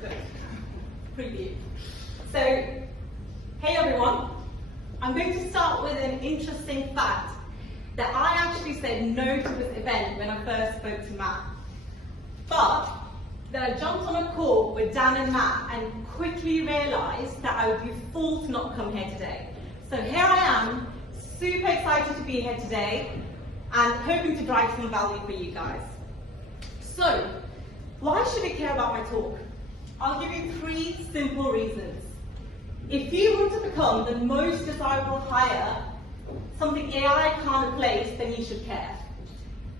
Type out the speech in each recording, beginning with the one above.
Good. Preview. So, hey everyone. I'm going to start with an interesting fact that I actually said no to this event when I first spoke to Matt. But then I jumped on a call with Dan and Matt and quickly realized that I would be a fool to not come here today. So here I am, super excited to be here today and hoping to drive some value for you guys. So, why should you care about my talk? I'll give you 3 simple reasons. If you want to become the most desirable hire, something AI can't replace, then you should care.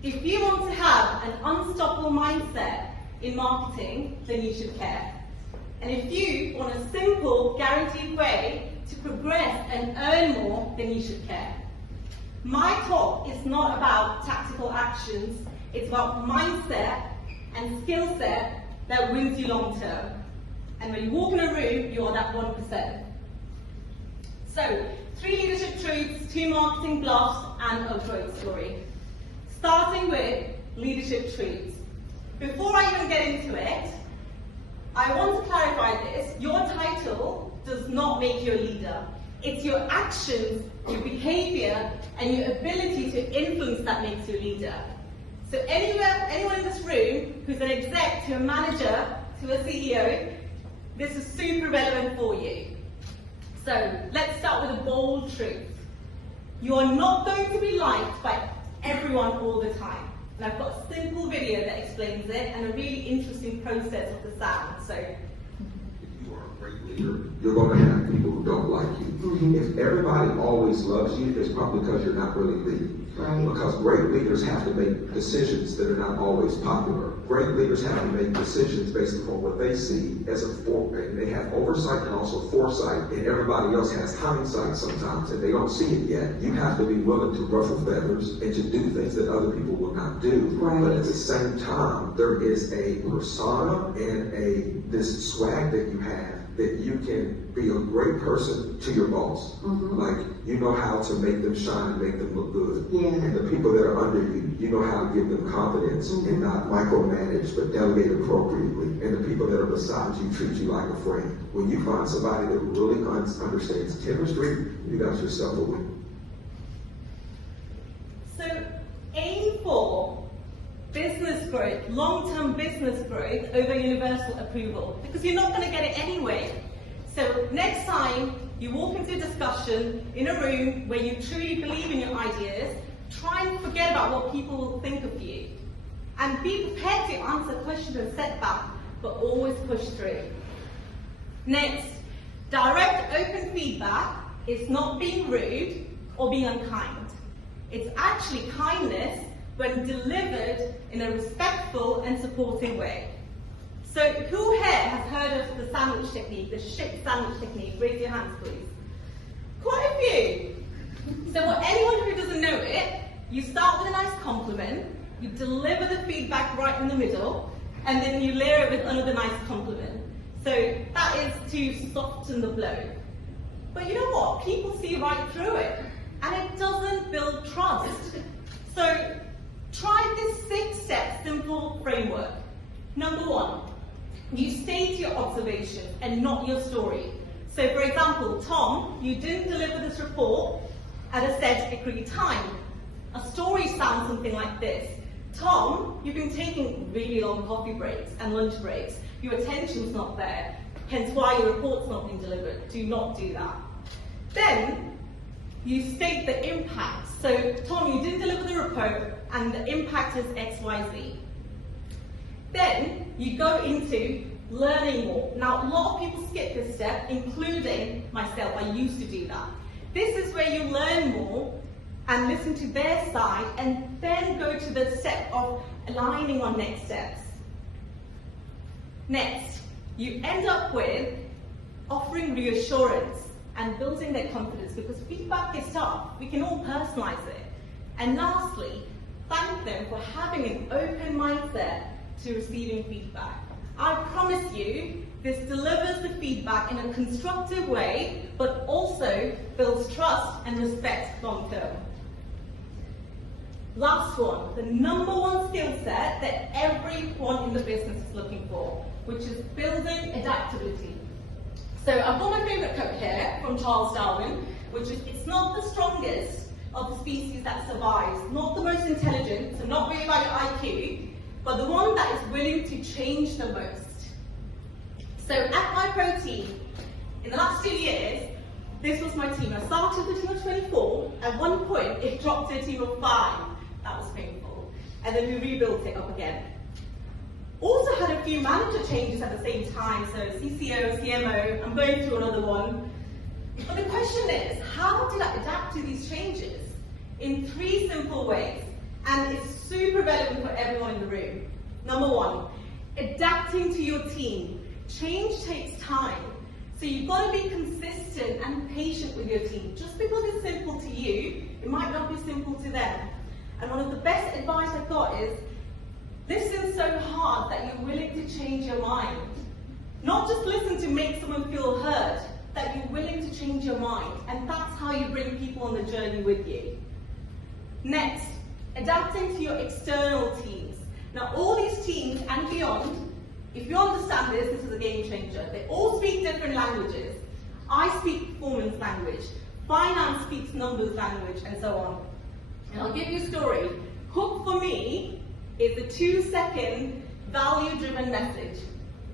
If you want to have an unstoppable mindset in marketing, then you should care. And if you want a simple, guaranteed way to progress and earn more, then you should care. My talk is not about tactical actions, it's about mindset and skill set that wins you long term. And when you walk in a room, you are that 1%. So, 3 leadership truths, 2 marketing bluffs, and a growth story. Starting with leadership truths. Before I even get into it, I want to clarify this. Your title does not make you a leader. It's your actions, your behavior, and your ability to influence that makes you a leader. So anyone in this room who's an exec, to a manager, to a CEO, this is super relevant for you. So let's start with a bold truth. You are not going to be liked by everyone all the time. And I've got a simple video that explains it and a really interesting process of the sound. So, if you are a great leader, you're going to have people who don't like you. If everybody always loves you, it's probably because you're not really leading. Right. Because great leaders have to make decisions that are not always popular. Great leaders have to make decisions based upon what they see as a and they have oversight and also foresight, and everybody else has hindsight sometimes, and they don't see it yet. You have to be willing to ruffle feathers and to do things that other people will not do. Right. But at the same time, there is a persona and this swag that you have that you can be a great person to your boss. Like, you know how to make them shine and make them look good. Yeah. And the people that are under you, you know how to give them confidence and not micromanage, but delegate appropriately. And the people that are beside you treat you like a friend. When you find somebody that really understands chemistry, you got yourself a win. So aim for business growth, long-term business growth over universal approval, because you're not going to get it anyway. So next time you walk into a discussion in a room where you truly believe in your ideas, try and forget about what people will think of you. And be prepared to answer questions and setback, but always push through. Next, direct open feedback is not being rude or being unkind. It's actually kindness when delivered in a respectful and supporting way. So who here has heard of the sandwich technique, the ship sandwich technique? Raise your hands, please. Quite a few. So for anyone who doesn't know it, you start with a nice compliment, you deliver the feedback right in the middle, and then you layer it with another nice compliment. So that is to soften the blow. But you know what? People see right through it, and it doesn't build trust. So try this 6-step simple framework. Number 1, you state your observations and not your story. So for example, Tom, you didn't deliver this report at a set agreed time. A story sounds something like this. Tom, you've been taking really long coffee breaks and lunch breaks. Your attention's not there, hence why your report's not being delivered. Do not do that. Then, you state the impact. So, Tom, you didn't deliver the report, and the impact is X, Y, Z. Then, you go into learning more. Now, a lot of people skip this step, including myself. I used to do that. This is where you learn more and listen to their side, and then go to the step of aligning on next steps. Next, you end up with offering reassurance and building their confidence, because feedback is tough. We can all personalize it. And lastly, thank them for having an open mindset to receiving feedback. I promise you, this delivers the feedback in a constructive way, but also builds trust and respect long term. Last one, the number 1 skill set that everyone in the business is looking for, which is building adaptability. So I've got my favourite quote here from Charles Darwin, which is, it's not the strongest of the species that survives, not the most intelligent, so not really by IQ, but the one that is willing to change the most. So at my protein, in the last 2 years, this was my team. I started with a team of 24. At one point, it dropped to a team of 5. That was painful. And then we rebuilt it up again. Also had a few manager changes at the same time, so CCO, CMO, I'm going through another one. But the question is, how did I adapt to these changes? In 3 simple ways, and it's super relevant for everyone in the room. Number 1, adapting to your team. Change takes time, so you've got to be consistent and patient with your team. Just because it's simple to you, it might not be simple to them. And one of the best advice I got is, listen so hard that you're willing to change your mind. Not just listen to make someone feel heard, that you're willing to change your mind. And that's how you bring people on the journey with you. Next, adapting to your external teams. Now all these teams and beyond, if you understand this, this is a game changer. They all speak different languages. I speak performance language. Finance speaks numbers language, and so on. And I'll give you a story. Hook for me is a 2-second value-driven message.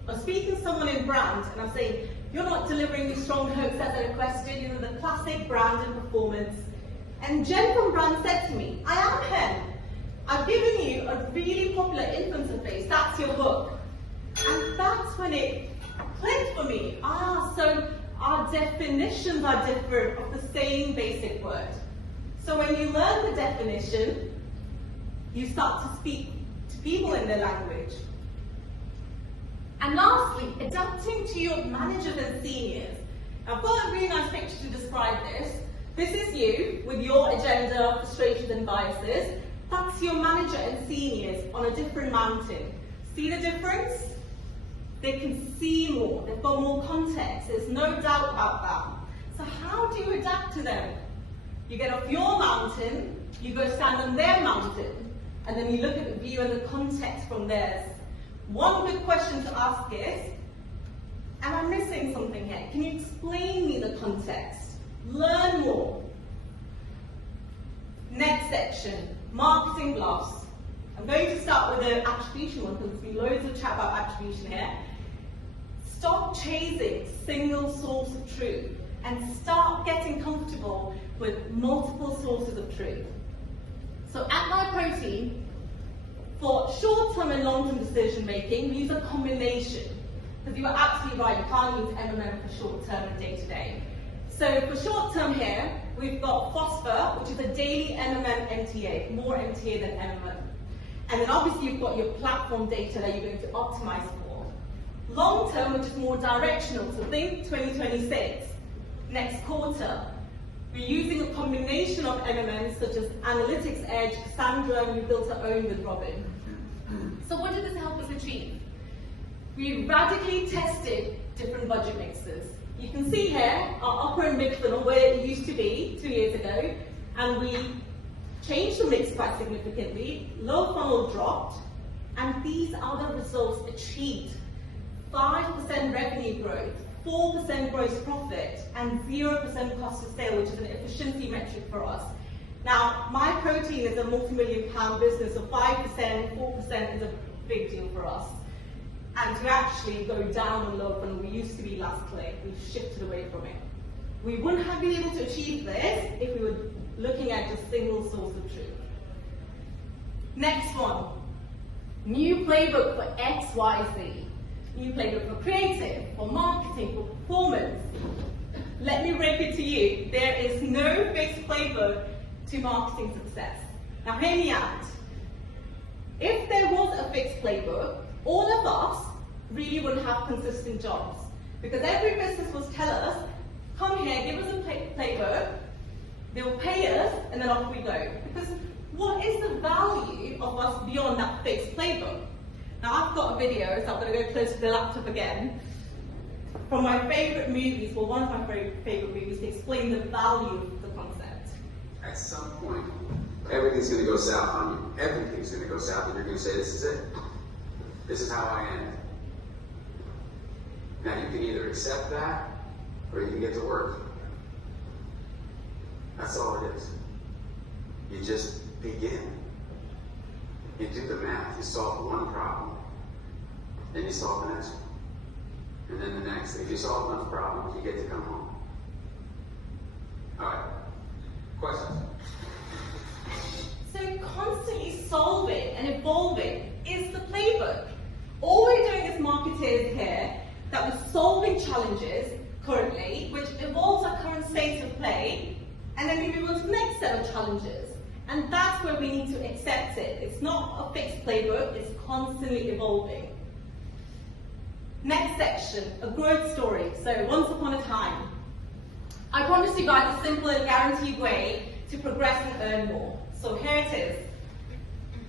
I'm speaking to someone in brand and I'm saying, you're not delivering the strong hooks that are requested, you know, the classic brand and performance. And Jen from brand said to me, I am Hen. I've given you a really popular influencer face, that's your hook. And that's when it clicked for me. So our definitions are different of the same basic word. So when you learn the definition, you start to speak to people in their language. And lastly, adapting to your managers and seniors. I've got a really nice picture to describe this. This is you with your agenda, frustrations and biases. That's your manager and seniors on a different mountain. See the difference? They can see more, they've got more context, there's no doubt about that. So how do you adapt to them? You get off your mountain, you go stand on their mountain, and then you look at the view and the context from theirs. One good question to ask is, am I missing something here? Can you explain me the context? Learn more. Next section, marketing bluffs. I'm going to start with the attribution one because there's been loads of chat about attribution here. Stop chasing single source of truth and start getting comfortable with multiple sources of truth. So at my protein, for short-term and long-term decision making, we use a combination. Because you are absolutely right, you can't use MMM for short-term and day-to-day. So for short-term here, we've got Phosphor, which is a daily MMM MTA, more MTA than MMM. And then obviously you've got your platform data that you're going to optimize for. Long-term, which is more directional, so think 2026, next quarter. We're using a combination of MMMs such as Analytics Edge, Cassandra, and we built our own with Robin. So what did this help us achieve? We radically tested different budget mixes. You can see here our upper and mid funnel where it used to be 2 years ago, and we changed the mix quite significantly. Low funnel dropped, and these are the results achieved. 5% revenue growth, 4% gross profit, and 0% cost of sale, which is an efficiency metric for us. Now, my protein is a multi-million-pound business, so 5%, 4% is a big deal for us. And to actually go down on low funnel, we used to be last click, we've shifted away from it. We wouldn't have been able to achieve this if we were looking at just single source of truth. Next one, new playbook for XYZ. New playbook for creative, for marketing, for performance. Let me break it to you. There is no fixed playbook to marketing success. Now hear me out. If there was a fixed playbook, all of us really wouldn't have consistent jobs. Because every business will tell us, come here, give us a playbook, they will pay us, and then off we go. Because what is the value of us beyond that fixed playbook? Now I've got a video, so I'm going to go close to the laptop again, from my favourite movies, well one of my favourite movies, to explain the value of the concept. At some point, everything's going to go south on you. Everything's going to go south, and you're going to say, this is it. This is how I end. Now you can either accept that, or you can get to work. That's all it is. You just begin. You do the math, you solve one problem, then you solve the next one. And then the next. If you solve enough problems, you get to come home. Alright. Questions? So constantly solving and evolving is the playbook. All we're doing as marketers here, that we're solving challenges currently, which evolves our current state of play, and then we move on to the next set of challenges. And that's where we need to accept it. It's not a fixed playbook, it's constantly evolving. Next section, a growth story. So once upon a time, I promised you guys a simple and guaranteed way to progress and earn more. So here it is.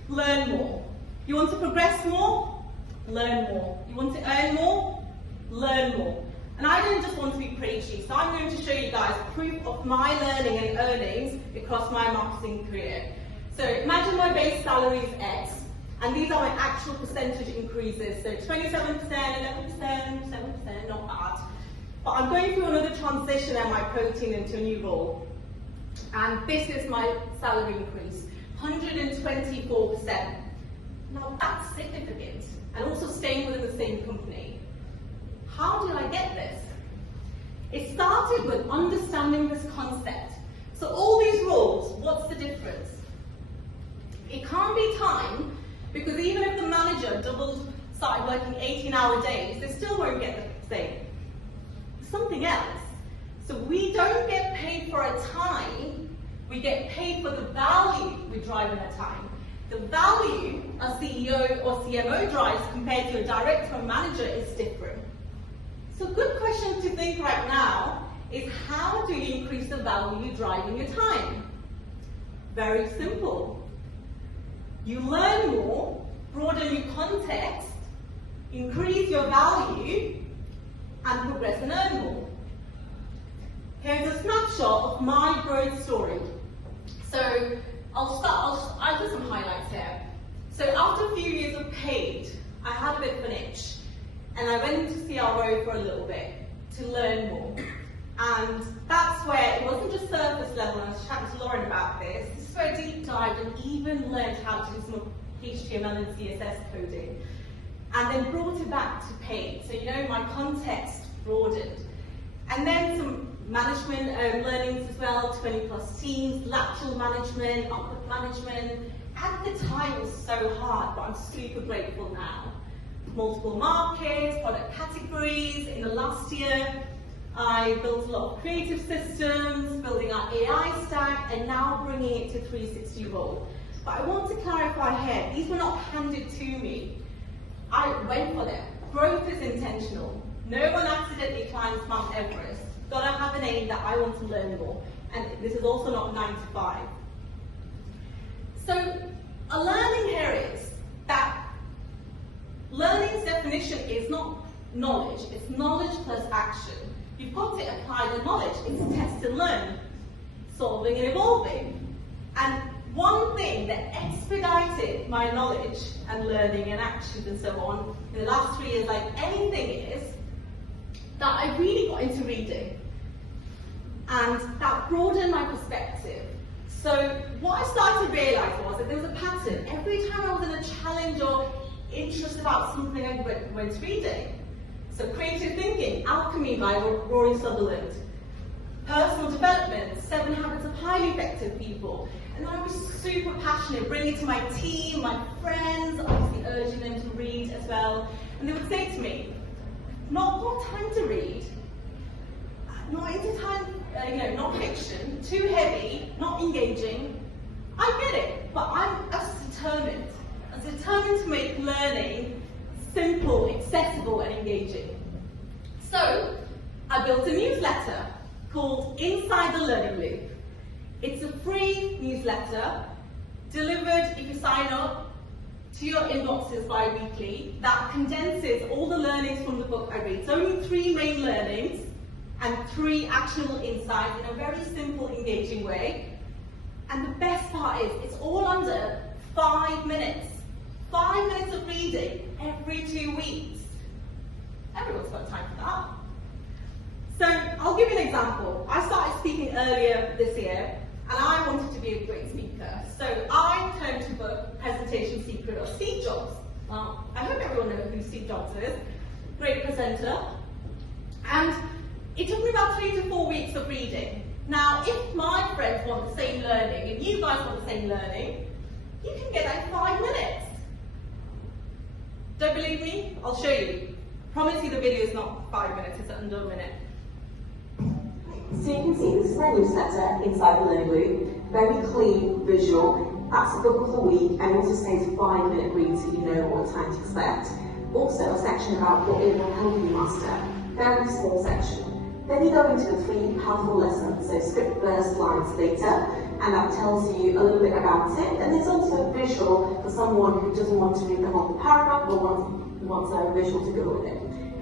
Learn more. You want to progress more? Learn more. You want to earn more? Learn more. And I don't just want to be preachy, so I'm going to show you guys proof of my learning and earnings across my marketing career. So imagine my base salary is X, and these are my actual percentage increases. So 27%, 11%, 7%, not bad. But I'm going through another transition and my protein into a new role. And this is my salary increase, 124%. Now that's significant, and also staying within the same company. How did I get this? It started with understanding this concept. So all these roles, what's the difference? It can't be time, because even if the manager started working 18-hour days, they still won't get the same. Something else. So we don't get paid for our time, we get paid for the value we drive in our time. The value a CEO or CMO drives compared to a director or manager is different. So a good question to think right now is, how do you increase the value you drive in your time? Very simple. You learn more, broaden your context, increase your value, and progress and earn more. Here's a snapshot of my growth story. So I'll do some highlights here. So after a few years of paid, I had a bit of an itch, and I went into CRO for a little bit to learn more. And that's where it wasn't just surface level, and I was chatting to Lauren about this. This is where I deep dived and even learned how to do some HTML and CSS coding, and then brought it back to paid. So my context broadened. And then some management learnings as well, 20+ teams, lateral management, upward management. At the time it was so hard, but I'm super grateful now. Multiple markets, product categories. In the last year, I built a lot of creative systems, building our AI stack, and now bringing it to 360 role. But I want to clarify here, these were not handed to me. I went for them. Growth is intentional. No one accidentally climbs Mount Everest. Gotta have an aim that I want to learn more. And this is also not 9 to 5. So a learning here is that learning's definition is not knowledge, it's knowledge plus action. You've got to apply the knowledge. It's test and learn, solving and evolving. And one thing that expedited my knowledge and learning and actions and so on in the last 3 years, like anything, is that I really got into reading. And that broadened my perspective. So what I started to realise was that there was a pattern. Every time I was in a challenge or interested about something, I went reading. So creative thinking, Alchemy by Rory Sutherland. Personal development, 7 Habits of Highly Effective People. And I was super passionate, bringing it to my team, my friends, obviously urging them to read as well. And they would say to me, not got time to read, not into time, not fiction, too heavy, not engaging. I get it, but I'm determined. I'm determined to make learning simple, accessible, and engaging. So I built a newsletter called Inside the Learning Loop. It's a free newsletter delivered if you sign up to your inboxes bi-weekly that condenses all the learnings from the book I read. It's only 3 main learnings and 3 actionable insights in a very simple, engaging way. And the best part is, it's all under 5 minutes. 5 minutes of reading every 2 weeks. Everyone's got time for that. So I'll give you an example. I started speaking earlier this year, and I wanted to be a great speaker. So I turned to the presentation secret of Steve Jobs. Well, I hope everyone knows who Steve Jobs is. Great presenter. And it took me about 3 to 4 weeks of reading. Now, if my friends want the same learning, and you guys want the same learning, you can get that in 5 minutes. Don't believe me? I'll show you. Promise you the video is not 5 minutes, it's under a minute. So you can see this is my newsletter inside the learning loop. Very clean visual. That's a book of the week, and also says 5-minute read so you know what time to expect. Also a section about what it will help you master. Very small section. Then you go into the 3 powerful lessons, so script verse, lines, data, and that tells you a little bit about it. And there's also a visual for someone who doesn't want to read the whole paragraph or wants a visual to go with it.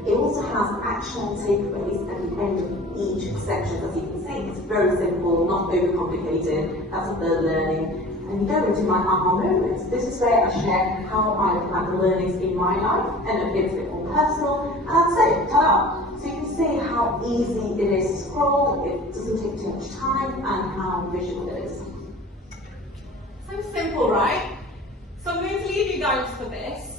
It also has actual takeaways at the end of each section. As you can see, it's very simple, not overcomplicated. That's a third learning. And you go into my aha moments. This is where I share how I implement the learnings in my life, and it gets a bit more personal. And that's it, ta-da! So you can see how easy it is to scroll, it doesn't take too much time, and how visual it is. So simple, right? So I'm going to leave you guys for this.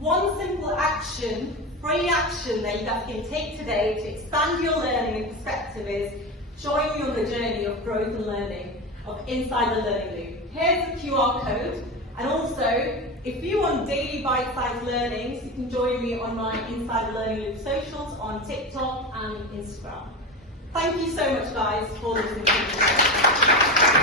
One simple action, free action that you guys can take today to expand your learning and perspective is join me on the journey of growth and learning of inside the learning loop. Here's the QR code, and also if you want daily bite-sized learnings, you can join me on my Inside the Learning Loop socials on TikTok and Instagram. Thank you so much guys for listening to me.